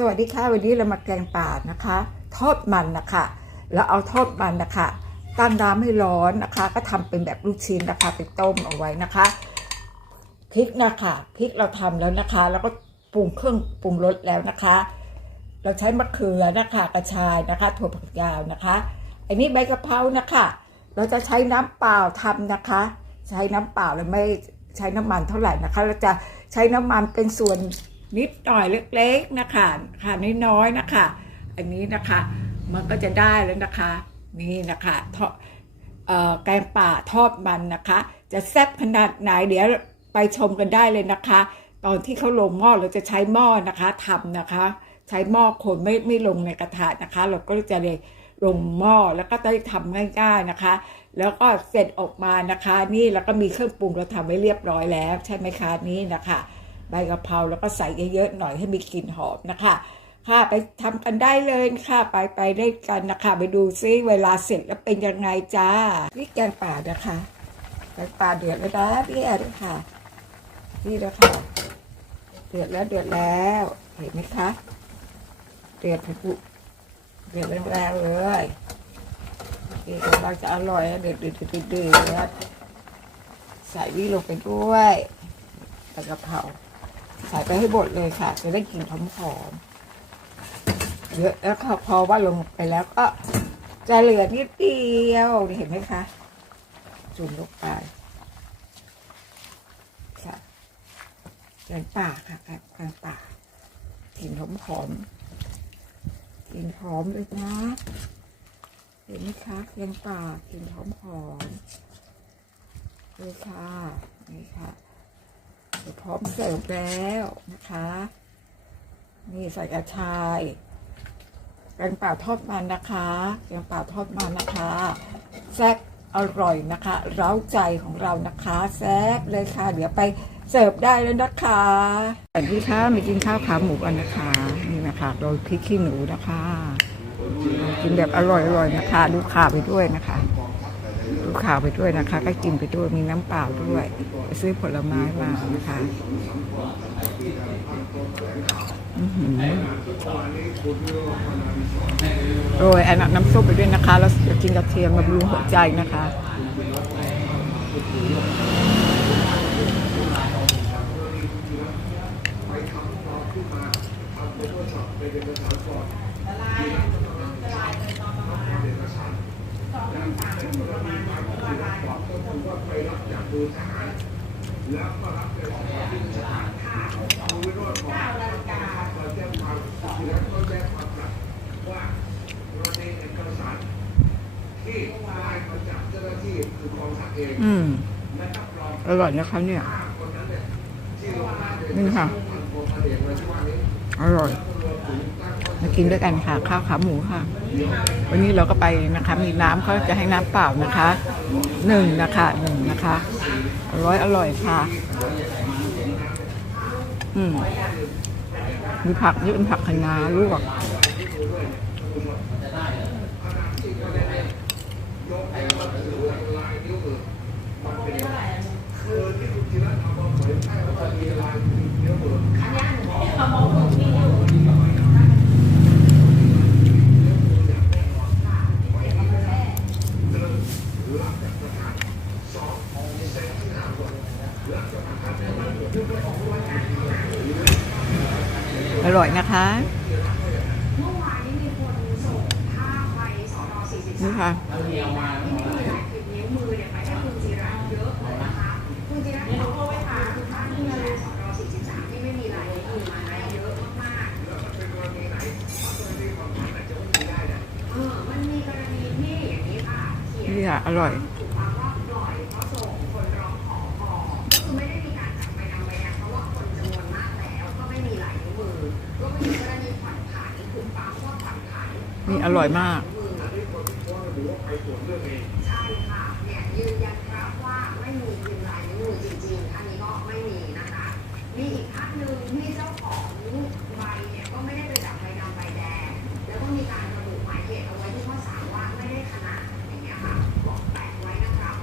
สวัสดีค่ะวันนี้เรามาแกงป่านะคะ ทอดมันนะคะแล้วเอาทอดมันนะคะ ตั้งน้ำให้ร้อนนะคะ ก็ทำเป็นแบบลูกชิ้นนะคะไปต้มเอาไว้นะคะพริกนะคะพริกเราทำแล้วนะคะ แล้วก็ปรุงเครื่องปรุงรสแล้วนะคะ เราใช้มะเขือนะคะกระชายนะคะถั่วฝักยาวนะคะ อันนี้ใบกะเพรานะคะ เราจะใช้น้ำเปล่าทำนะคะ ใช้น้ำเปล่าแล้วไม่ใช้น้ำมันเท่าไหร่นะคะ เราจะใช้น้ำมันเป็นส่วน นิดหน่อยเล็กๆนะคะค่ะน้อยๆนะคะ อันนี้นะคะมันก็จะได้แล้วนะคะ นี่นะคะทอดแกงป่าทอดมันนะคะ จะแซ่บขนาดไหนเดี๋ยวไปชมกันได้เลยนะคะ ตอนที่เขาลงหม้อเราจะใช้หม้อนะคะทำนะคะ ใช้หม้อคนไม่ไม่ลงในกระทะนะคะ เราก็จะเลยลงหม้อแล้วก็ได้ทำง่ายๆนะคะ แล้วก็เสร็จออกมานะคะ นี่แล้วก็มีเครื่องปรุงเราทำไว้เรียบร้อยแล้ว ใช่ไหมคะนี่นะคะ ใบกะเพราแล้วก็ใส่เยอะๆหน่อยให้มีกลิ่นหอมนะคะ ค่ะไปทำกันได้เลยค่ะไปไปได้กันนะคะ ไปดูซิเวลาเสร็จแล้วเป็นยังไงจ้านี่แกงป่านะคะแกงป่าเดือดแล้วนะพี่แอดค่ะ นี่แล้วค่ะเดือดแล้วเดือดแล้วเห็นไหมคะเดือดปุเดือดแรงๆเลยนี่กำลังจะอร่อยเดือดเดือดเดือดเดือดใส่นี่ลงไปด้วยใส่กะเพรา ใส่ไปให้หมดเลยค่ะ จะได้กลิ่นหอมๆเยอะแล้วพอว่าลงไปแล้วก็จะเหลือนิดเดียวเห็นไหมคะจุ่มลงไปค่ะแกงป่าค่ะแกงแกงป่ากลิ่นหอมหอมกลิ่นหอมเลยนะ เห็นไหมคะแกงป่ากลิ่นหอมหอมเลยค่ะนี่ค่ะ พร้อมเสิร์ฟแล้วนะคะ นี่ใส่กระชายแกงป่าทอดมันนะคะแกงป่าทอดมันนะคะแซ่บอร่อยนะคะเร้าใจของเรานะคะแซ่บเลยค่ะ เดี๋ยวไปเสิร์ฟได้แล้วนะคะสวัสดีค่ะมากินข้าวขาหมูกันนะคะ นี่นะคะโรยพริกขี้หนูนะคะ กินแบบอร่อยอร่อยนะคะ ดูข่าวไปด้วยนะคะ ข่าวไปด้วยนะคะ ก็กินไปด้วยมีน้ำเปล่าด้วย ซื้อผลไม้มานะคะโรยอันนั้นน้ำซุปไปด้วยนะคะ แล้วกินกระเทียมบำรุงหัวใจนะคะ อืมอร่อยนะคะเนี่ยนี่ค่ะอร่อยมากินด้วยกันค่ะข้าวขาหมูค่ะวันนี้เราก็ไปนะคะมีน้ำเขาจะให้น้ำเปล่านะคะหนึ่งนะคะหนึ่งนะคะอร่อยอร่อยค่ะอืมมีผักนี่เป็นผักคะน้าลวกอร่อยนะคะนี่ค่ะนี่ค่ะอร่อยนี่อร่อย มากใช่ค่ะเนี่ยยืนยันครับว่าไม่มีพิมพ์ลายนิ้วมือจริงๆอันนี้ก็ไม่มีนะคะ มีอีกท่านหนึ่งที่เจ้าของใบเนี่ยก็ไม่ได้ไปจับใบดำใบแดงแล้วก็มีการระบุหมายเหตุเอาไว้ที่ข้อสามว่าไม่ได้าดอย่างเงี้ยค่ะบอกแปะไว้นะครับ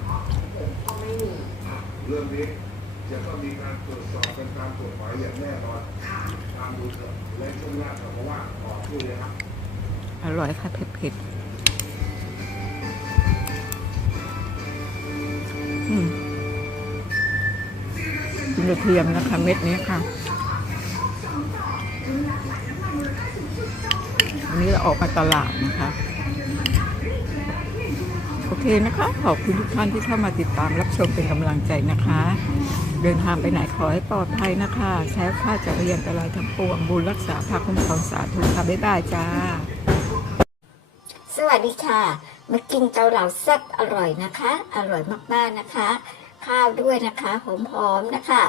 เพราะของผมก็ไม่มีเรื่องนี้จะต้องมีการตรวจสอบเป็นตามกฎหมายอย่างแน่นอนค่ะตามดูเถอะและช่วงอร่ อร่อยค่ะเผ็ดๆอืมกินกระเทียมนะคะเม็ดนี้ค่ะอันนี้เราออกมาตลาดนะคะ โอเคนะคะ ขอบคุณทุกท่านที่เข้ามาติดตามรับชมเป็นกำลังใจนะคะ เดินทางไปไหนขอให้ปลอดภัยนะคะ ใช้ค่าจากพยันตรายทั้งปวงบุญรักษาพาคุ้มครองสาธุค่ะ บ๊ายบายจ้า สวัสดีค่ะ มากินเกาเหลาแซ่บอร่อยนะคะ อร่อยมากๆนะคะ ข้าวด้วยนะคะหอมๆนะคะ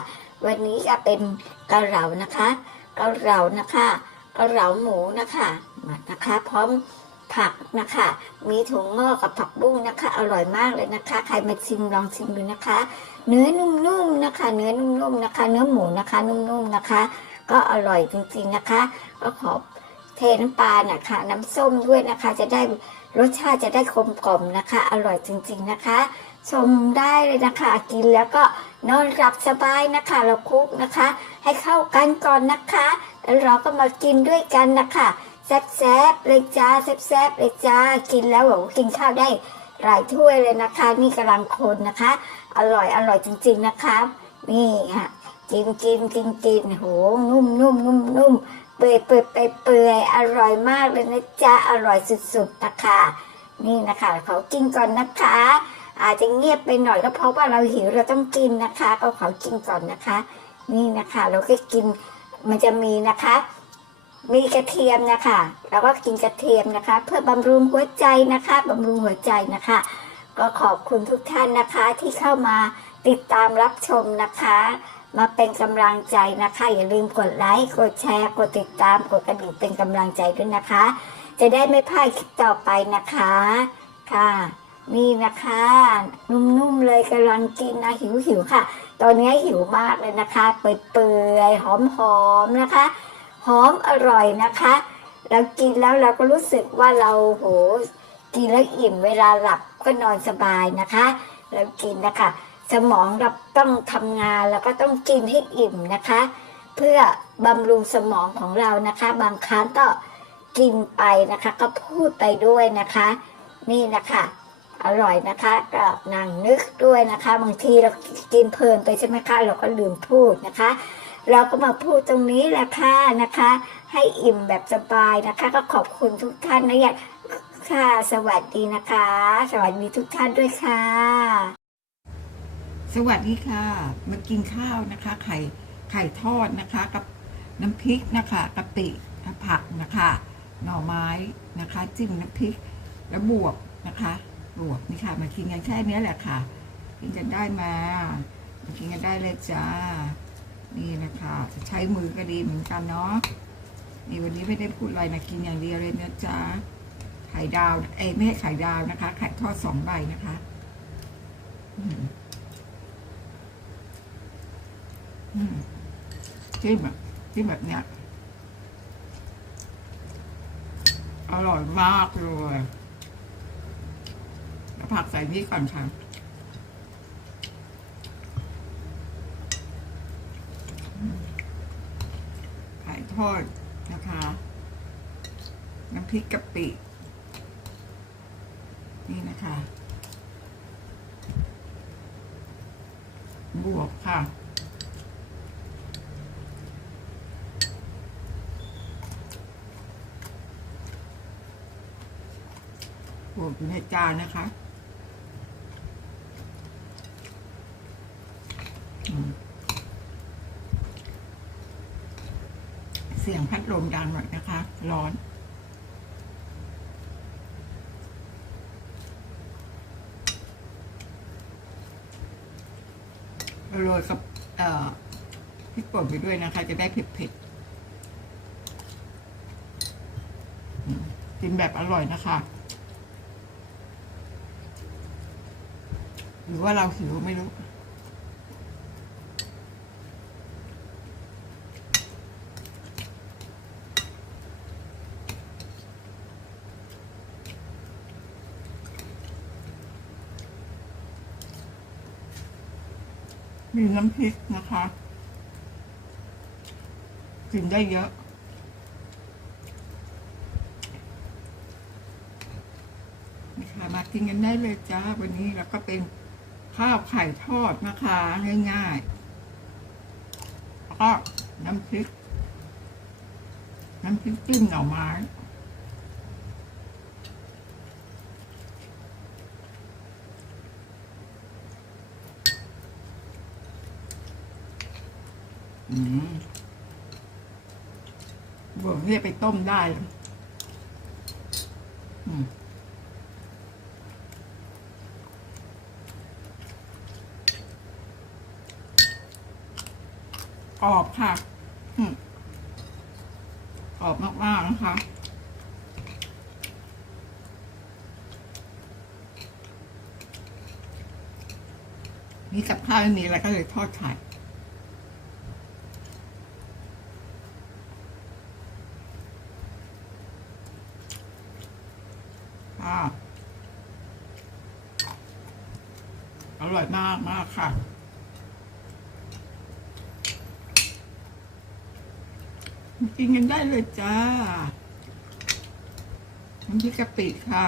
วันนี้จะเป็นเกาเหลานะคะ เกาเหลานะคะเกาเหลาหมูนะคะมานะคะ พร้อมผักนะคะ มีถุงงอกกับผักบุ้งนะคะ อร่อยมากเลยนะคะ ใครมาชิมลองชิมดูนะคะ เนื้อนุ่มๆนะคะ เนื้อนุ่มๆนะคะ เนื้อหมูนะคะ นุ่มๆนะคะ ก็อร่อยจริงๆนะคะ ก็ขอ เทน้ำปลานะคะ น้ำส้มด้วยนะคะ จะได้รสชาติจะได้กลมกล่อมนะคะ อร่อยจริง ๆนะคะ ชมได้เลยนะคะ กินแล้วก็นอนหลับสบายนะคะ เราคุกนะคะ ให้เข้ากันก่อนนะคะแล้วเราก็มากินด้วยกันนะคะแซ่บๆเลยจ้าแซ่บๆเลยจ้ากินแล้วแบบกินข้าวได้หลายถ้วยเลยนะคะ นี่กำลังคนนะคะ อร่อยอร่อยจริง ๆนะคะ นี่ค่ะกินกินกินกินโหนุ่มนุ่มนุ่มนุ่ม เปื่อยเปื่อยเปื่อยเปื่อยอร่อยมากเลยนะจ๊ะอร่อยสุดๆนะคะนี่นะคะเขากินก่อนนะคะ อาจจะเงียบไปหน่อยก็เพราะว่าเราหิวเราต้องกินนะคะ ก็ขอกินก่อนนะคะ นี่นะคะ เราก็กินมันจะมีนะคะ มีกระเทียมนะคะเราก็กินกระเทียมนะคะ เพื่อบำรุงหัวใจนะคะบำรุงหัวใจนะคะ ก็ขอบคุณทุกท่านนะคะที่เข้ามาติดตามรับชมนะคะ มาเป็นกำลังใจนะคะ อย่าลืมกดไลค์กดแชร์กดติดตามกดกระดิ่งเป็นกำลังใจด้วยนะคะ จะได้ไม่พลาดคลิปต่อไปนะคะค่ะนี่นะคะ นุ่มๆเลยกำลังกินนะหิวหิวๆค่ะ ตอนนี้หิวมากเลยนะคะ เปื่อยๆหอมๆนะคะหอมอร่อยนะคะ เรากินแล้วเราก็รู้สึกว่าเราโหกินแล้วอิ่มเวลาหลับก็นอนสบายนะคะ เรากินนะคะ สมองเราต้องทำงานแล้วก็ต้องกินให้อิ่มนะคะ เพื่อบำรุงสมองของเรานะคะ บางครั้งก็กินไปนะคะ ก็พูดไปด้วยนะคะ นี่นะคะอร่อยนะคะก็นั่งนึกด้วยนะคะ บางทีเรากินเพลินไปใช่ไหมคะ เราก็ลืมพูดนะคะ เราก็มาพูดตรงนี้แหละค่ะนะคะ ให้อิ่มแบบสบายนะคะ ก็ขอบคุณทุกท่านนะอยากค่ะ สวัสดีนะคะ สวัสดีทุกท่านด้วยค่ะ สวัสดีค่ะ มากินข้าวนะคะ ไข่ไข่ทอดนะคะ กับน้ำพริกนะคะกะปิผักนะคะ หน่อไม้นะคะ จิ้มน้ำพริกแล้วบวบนะคะบวบนี่ค่ะ มากินกันแค่เนี้แหละค่ะ กินกันได้มามากินกันได้เลยจ้า นี่นะคะ จะใช้มือก็ดีเหมือนกันเนาะนี่วันนี้ไม่ได้พูดอะไรนะกินอย่างเดียวเลยนะจ๊ะไข่ดาวเอ้ไม่ใช่ไข่ดาวนะคะ ไข่ทอดสองใบนะคะ อืม อืม จิ้มแบบจิ้มแบบเนี้ยอร่อยมากเลยลผักใส่นี่ก่อนค่ะไข่ทอดนะคะ น้ำพริกกะปิ นี่นะคะ บวกค่ะ บวกอยู่ในจานนะคะเสียงพัดลมดังหน่อยนะคะ ร้อนโรยกับพริกป่นไปด้วยนะคะ จะได้เผ็ดๆอืมกินแบบอร่อยนะคะ หรือว่าเราหิวไม่รู้ มีน้ำพริกนะคะ กินได้เยอะคะมากินกันได้เลยจ้า วันนี้เราก็เป็น ข้าวไข่ทอดนะคะง่ายๆแล้วก็น้ำพริก น้ำพริกจิ้มหน่อไม้อืมบวกเนี่ยไปต้มได้เลยอืม กรอบค่ะอืมกรอบมากๆนะคะนี่กับข้าวไม่มีอะไรก็เลยทอดไข่อร่อยมากมากค่ะ กินกันได้เลยจ้าน้ำพริกกะปิค่ะ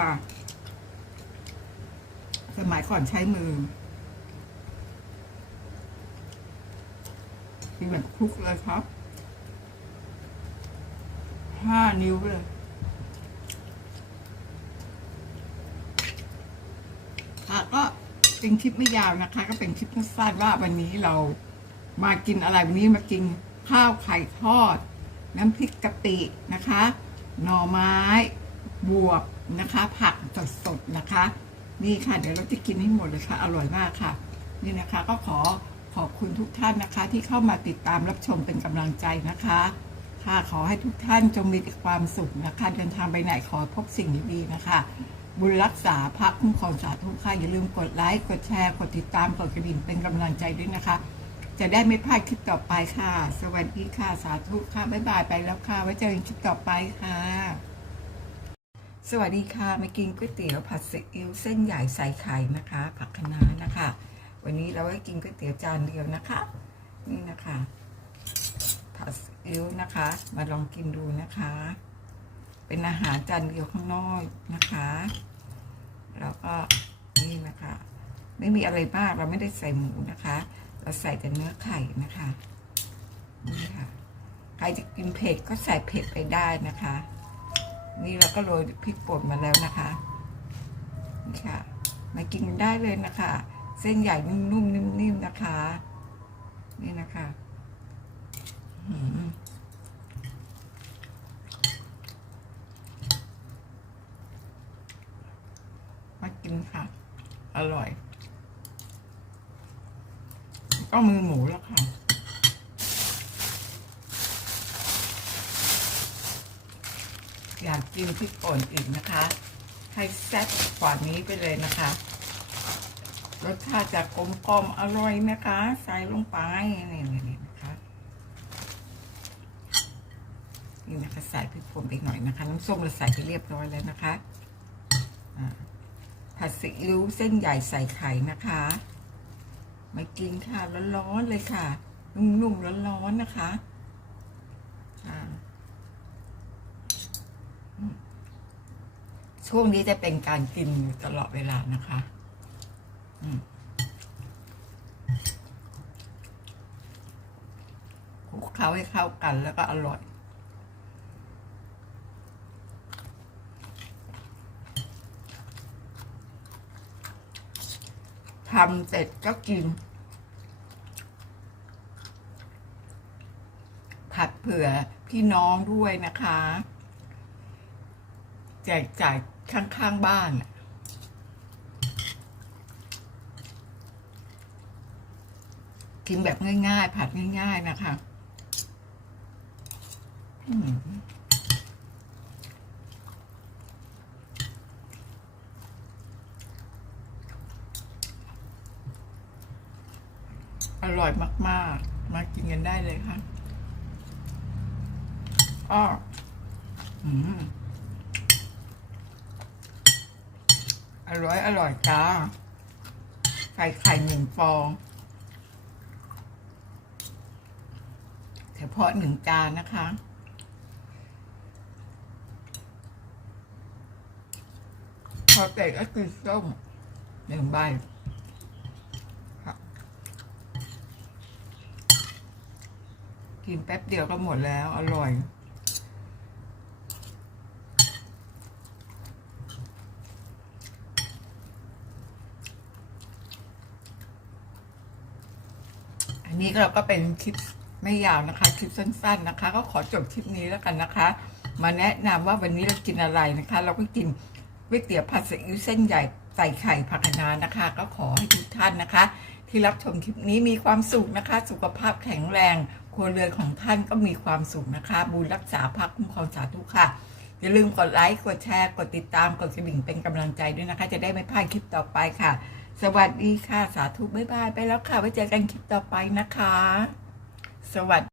สมัยก่อนใช้มือกินแบบคลุกเลยครับ ห้านิ้วเลยค่ะก็เป็นคลิปไม่ยาวนะคะ ก็เป็นคลิปสั้นว่าวันนี้เรามากินอะไรวันนี้มากินข้าวไข่ทอด น้ำพริกกะปินะคะ หน่อไม้บวบนะคะ ผักสดๆนะคะ นี่ค่ะ เดี๋ยวเราจะกินให้หมดเลยค่ะ อร่อยมากค่ะ นี่นะคะก็ขอขอบคุณทุกท่านนะคะ ที่เข้ามาติดตามรับชมเป็นกำลังใจนะคะค่ะขอให้ทุกท่านจงมีแต่ความสุขนะคะ เดินทางไปไหนขอพบสิ่งดีๆนะคะ บุญรักษาพระคุ้มครองสาธุค่ะอย่าลืมกดไลค์กดแชร์กดติดตามกดกระดิ่งเป็นกำลังใจด้วยนะคะ จะได้ไม่พลาดคลิปต่อไปค่ะ สวัสดีค่ะ สาธุค่ะ บ๊ายบายไปแล้วค่ะ ไว้เจอกันคลิปต่อไปค่ะ สวัสดีค่ะ มากินก๋วยเตี๋ยวผัดซีอิ๊วเส้นใหญ่ใส่ไข่นะคะ ผักคะน้านะคะ วันนี้เราให้กินก๋วยเตี๋ยวจานเดียวนะคะ นี่นะคะ ผัดซีอิ๊วนะคะ มาลองกินดูนะคะ เป็นอาหารจานเดียวข้างนอกนะคะ แล้วก็นี่นะคะ ไม่มีอะไรมากเราไม่ได้ใส่หมูนะคะ เราใส่แต่เนื้อไข่นะคะนี่ค่ะใครจะกินเผ็ดก็ใส่เผ็ดไปได้นะคะ นี่เราก็โรยพริกป่นมาแล้วนะคะนี่ค่ะ มากินกันได้เลยนะคะ เส้นใหญ่นุ่มๆนิ่มๆนะคะ นี่นะคะอืมมากินค่ะ อร่อย ก็มือหมูแล้วค่ะ อยากกินพริกป่นอีกนะคะ ให้แซ่บกว่านี้ไปเลยนะคะ รสชาติจะกลมกลมอร่อยนะคะ ใส่ลงไปนี่นี่นะคะ นี่นะคะใส่พริกป่นไปหน่อยนะคะ น้ำส้มเราใส่ไปเรียบร้อยแล้วนะคะผัดซีอิ๊วเส้นใหญ่ใส่ไข่นะคะ มากินค่ะร้อนๆเลยค่ะ นุ่มๆร้อนๆนะคะอ่าอืมช่วงนี้จะเป็นการกินตลอดเวลานะคะคลุกเคล้าให้เข้ากันแล้วก็อร่อยำเสร็จก็กิน ผัดเผื่อพี่น้องด้วยนะคะ แจกจ่ายข้างๆบ้านกินแบบง่ายๆ ผัดง่าย ๆ นะคะ อืมอ ร่อยมาก ๆ มากินกันได้เลยค่ะอ้ออืมอร่อย อร่อยจ้าใส่ไข่หนึ่งฟองเฉพาะหนึ่งจานนะคะทอเสร็จก็คือส้มหนึ่งใบค่ะ กินแป๊บเดียวก็หมดแล้ว อร่อย อันนี้เราก็เป็นคลิปไม่ยาวนะคะ คลิปสั้น ๆนะคะ ก็ขอจบคลิปนี้แล้วกันนะคะ มาแนะนำว่าวันนี้เรากินอะไรนะคะ เราก็กินก๋วยเตี๋ยวผัดซีอิ๊วเส้นใหญ่ใส่ไข่ผักคะน้านะคะ ก็ขอให้ทุกท่านนะคะ ที่รับชมคลิปนี้มีความสุขนะคะ สุขภาพแข็งแรง รัวเรือนของท่านก็มีความสุขนะคะ บุญรักษาพักคุ้มครองสาธุค่ะ อย่าลืมกดไลค์กดแชร์ กดติดตามกดกระดิ่งเป็นกำลังใจด้วยนะคะ จะได้ไม่พลาดคลิปต่อไปค่ะ สวัสดีค่ะสาธุบ๊ายบายไปแล้วค่ะไว้เจอกันคลิปต่อไปนะคะ สวัสดี